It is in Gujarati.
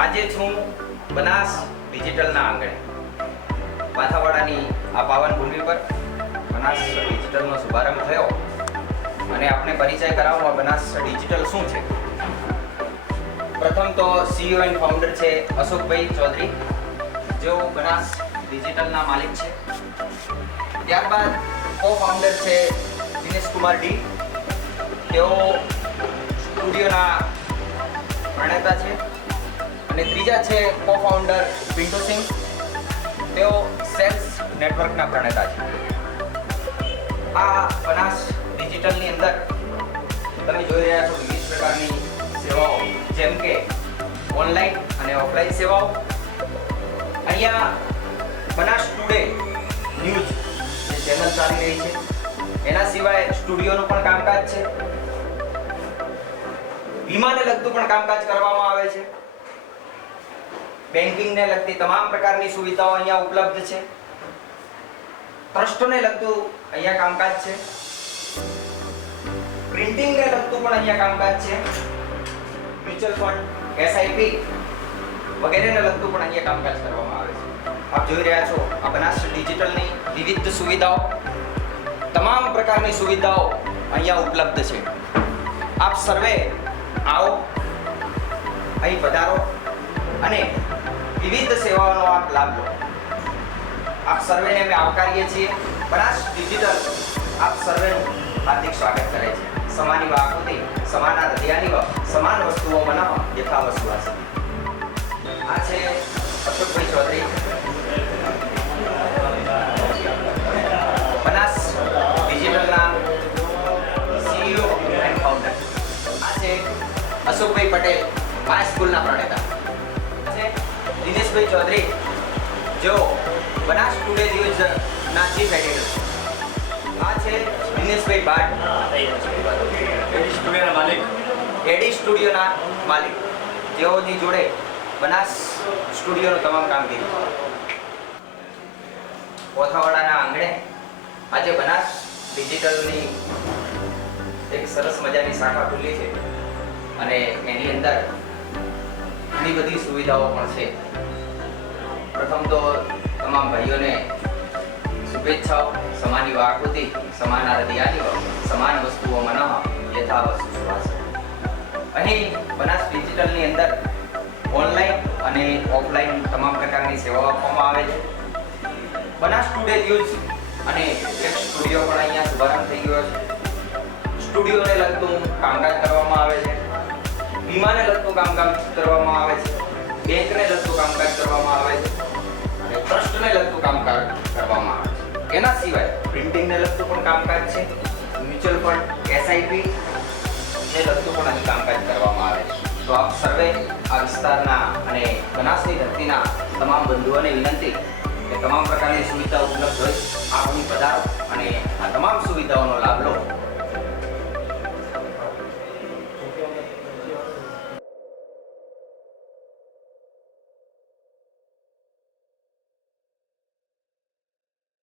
આજે છું બનાસ ડિજિટલના આંગણે. માથાવાડાની આ પાવન ભૂમિ પર બનાસ ડિજિટલનો શુભારંભ થયો અને આપણે પરિચય કરાવવા બનાસ ડિજિટલ શું છે. પ્રથમ તો સીઈઓ એન્ડ ફાઉન્ડર છે અશોકભાઈ ચૌધરી, જેઓ બનાસ ડિજિટલના માલિક છે. ત્યારબાદ કો ફાઉન્ડર છે દિનેશ કુમાર ડી, તેઓ સ્ટુડિયોના પ્રણેતા છે. અને ત્રીજા છે કો ફાઉન્ડર પિન્ટુ સિંહ. તેઓ સેલ્સ નેટવર્કના પ્રણેતા છે. આ બનાસ ડિજિટલની અંદર તમે જોઈ રહ્યા છો વિવિધ પ્રકારની સેવાઓ, જેમ કે ઓનલાઈન અને ઓફલાઈન સેવાઓ. અહીંયા બનાસ ટુડે ન્યૂઝ જે ચેનલ ચાલી રહી છે. એના સિવાય સ્ટુડિયોનું પણ કામકાજ છે. વીમાને લગતું પણ કામકાજ કરવામાં આવે છે. બેન્કિંગને લગતી તમામ પ્રકારની સુવિધાઓ અહીંયા ઉપલબ્ધ છે. ટ્રસ્ટને લગતું અહીંયા કામકાજ છે. પ્રિન્ટિંગને લગતું પણ અહીંયા કામકાજ છે. મ્યુચ્યુઅલ ફંડ, એસઆઈપી વગેરેને લગતું પણ અહીંયા કામકાજ કરવામાં આવે છે. આપ જોઈ રહ્યા છો આ બનાસ ડિજિટલની વિવિધ સુવિધાઓ. તમામ પ્રકારની સુવિધાઓ અહીંયા ઉપલબ્ધ છે. આપ સર્વે આવો. અહીં પધારો અને વિવિધ સેવાઓનો આપ લાભ લો. આપ સર્વેને અમે આવકારીએ છીએ. બનાસ ડિજિટલ આપ સર્વેનું હાર્દિક સ્વાગત કરે છે. સમાની આકૃતિ સમાના હૃદયાની સમાન વસ્તુઓ મનઃ યથા વસ્તુ હશે આ છે અશોકભાઈ ચૌધરી. બનાસ ડિજિટલના સીઈઓ એન્ડ ફાઉન્ડર આ છે અશોકભાઈ પટેલ આ સ્કૂલના પ્રણેતા. છે દિનેશભાઈ ચૌધરી જેઓ બનાસ ટુડે ન્યૂઝના ચીફ એડિટર આ છે દિનેશભાઈ ભાટ એડી સ્ટુડિયોના માલિક. એડી સ્ટુડિયોના માલિક. જેઓની જોડે બનાસ સ્ટુડિયોનું તમામ કામગીરી. કોથાવાડાના આંગણે આજે બનાસ ડિજિટલની એક સરસ મજાની શાખા ખુલ્લી છે. અને એની અંદર ઘણી બધી સુવિધાઓ પણ છે. પ્રથમ તો તમામ ભાઈઓને શુભેચ્છાઓ, સમાની વાકૃતિ સમાન વ સમાન વસ્તુઓ મનઃ યથા વસ્તુ અહીં બનાસ ડિજિટલની અંદર ઓનલાઈન અને ઓફલાઈન તમામ પ્રકારની સેવાઓ આપવામાં આવે છે. બનાસ સ્ટુડિયો યુઝ અને એક સ્ટુડિયો પણ અહીંયા શુભારંભ થઈ ગયો છે. સ્ટુડિયોને લગતું કામકાજ કરવામાં આવે છે. વીમાને લગતું કામકાજ કરવામાં આવે છે. બેંકને લગતું કામકાજ કરવામાં આવે છે. અને ટ્રસ્ટને લગતું કામકાજ કરવામાં આવે છે. એના સિવાય પ્રિન્ટિંગને લગતું પણ કામકાજ છે. મ્યુચ્યુઅલ ફંડ, એસઆઈપી ને લગતું પણ અહીં કામકાજ કરવામાં આવે છે. તો આપ સર્વે આ વિસ્તારના અને બનાસની ધરતીના તમામ બંધુઓને વિનંતી કે તમામ પ્રકારની સુવિધા ઉપલબ્ધ હોય આપ પધારો અને